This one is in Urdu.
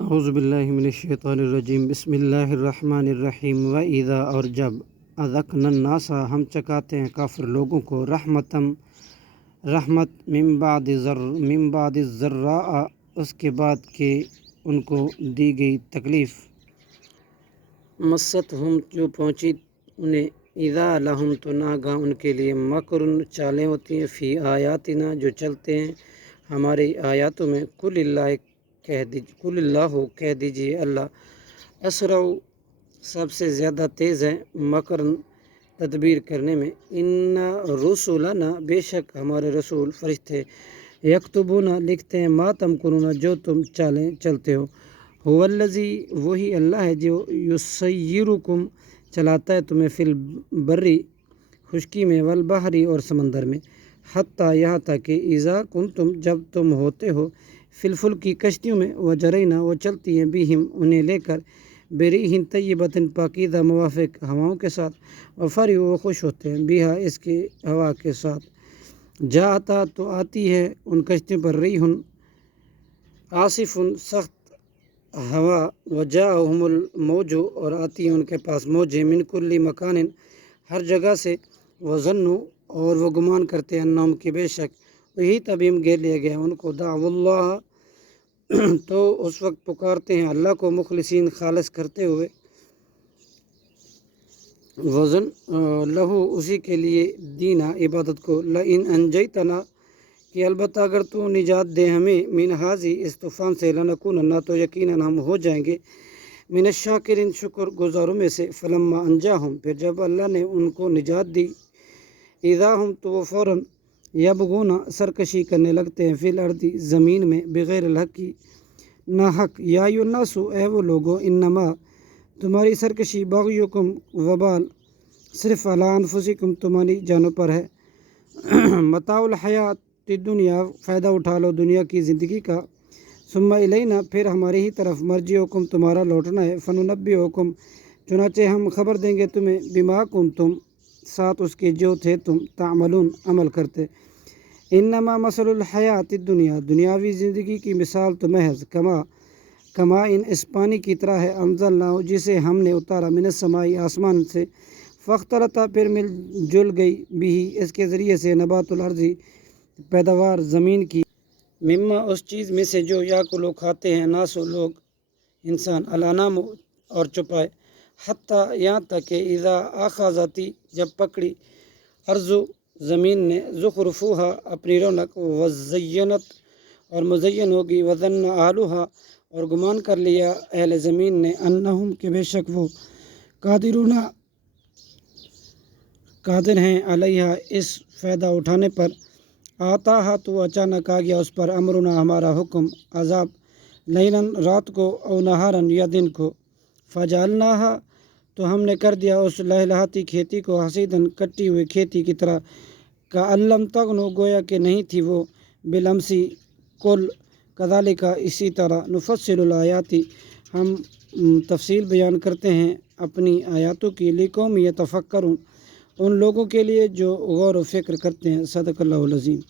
اعوذ باللہ من الشیطان الرجیم بسم اللہ الرحمن الرحیم وَإِذَا اور جب اذقنا الناس ہم چکاتے ہیں کافر لوگوں کو رحمت من بعد الضراء اس کے بعد کہ ان کو دی گئی تکلیف مستہم جو پہنچی انہیں اذا لہم تو ناگاہ ان کے لیے مکر چالیں ہوتی ہیں فی آیاتنا جو چلتے ہیں ہماری آیاتوں میں کل اللہ کہہ دیجیے اللہ اسرع سب سے زیادہ تیز ہے مکرن تدبیر کرنے میں ان رسولنا بے شک ہمارے رسول فرشتے یکتبون لکھتے ہیں ما تمکرون جو تم چلتے ہو هو الذی وہی اللہ ہے جو یسیرکم چلاتا ہے تمہیں فی البری خشکی میں والبحری اور سمندر میں حتیٰ یہاں تک کہ اذا کنتم جب تم ہوتے ہو فی الفلک کی کشتیوں میں وجرینا وہ چلتی ہیں بہم انہیں لے کر بریح طیبۃ پاکیزہ موافق ہواؤں کے ساتھ وفرح وہ خوش ہوتے ہیں بہا اس کے ہوا کے ساتھ جاتا تو آتی ہے ان کشتیوں پر ریح عاصف سخت ہوا وجاءہم الموج اور آتی ہیں ان کے پاس موجیں من کل مکان ہر جگہ سے وظنوا اور وہ گمان کرتے ہیں انہم کہ بے شک وہی تبیم گھیر لیا گیا ان کو دعوا اللہ تو اس وقت پکارتے ہیں اللہ کو مخلصین خالص کرتے ہوئے وزن لہو اسی کے لیے دینا عبادت کو لئن انجیتنا کہ البتہ اگر تو نجات دے ہمیں من ہاذی اس طوفان سے لنکوننا تو یقیناً ہم ہو جائیں گے من الشاکرین شکر گزاروں میں سے فلما انجاہم پھر جب اللہ نے ان کو نجات دی اذا ہم تو وہ فوراً یبغون سرکشی کرنے لگتے ہیں فی الارض زمین میں بغیر الحق کی نہ حق یا ایھا الناس اے وہ لوگو انما تمہاری سرکشی بغیکم وبال صرف علی انفسکم تمہاری جانوں پر ہے متاع الحیات دنیا فائدہ اٹھا لو دنیا کی زندگی کا ثم الینا پھر ہماری ہی طرف مرجعکم تمہارا لوٹنا ہے فننبئکم چنانچہ ہم خبر دیں گے تمہیں بما کنتم ساتھ اس کے جو تھے تم تعملون عمل کرتے انما مثل الحیات الدنیا دنیاوی زندگی کی مثال تو محض کما ان اس پانی کی طرح ہے انزلنا جسے ہم نے اتارا من السماء آسمان سے فاختلط پھر مل جل گئی بھی اس کے ذریعے سے نبات الارض پیداوار زمین کی مما اس چیز میں سے جو یاکلو کھاتے ہیں ناس لوگ انسان الانام اور چپائے حتیٰ یہاں تک کہ اذا اخذتی جب پکڑی ارض زمین نے زخرفوہا اپنی رونق وزینت اور مزین ہوگی وظن اہلوہا اور گمان کر لیا اہل زمین نے انہم کہ بے شک وہ قادر ہیں علیہ اس فائدہ اٹھانے پر آتاہا تو اچانک آ گیا اس پر امرنا ہمارا حکم عذاب لیلاً رات کو او نہاراً یا دن کو فجعلناہا تو ہم نے کر دیا اس لہلہاتی کھیتی کو حصیداً کٹی ہوئی کھیتی کی طرح کألم تغنو گویا کہ نہیں تھی وہ بالامسی کل کذالک اسی طرح نفصل الآیاتی ہم تفصیل بیان کرتے ہیں اپنی آیاتوں کی لقوم یتفکرون ان لوگوں کے لیے جو غور و فکر کرتے ہیں صدق اللہ العظیم.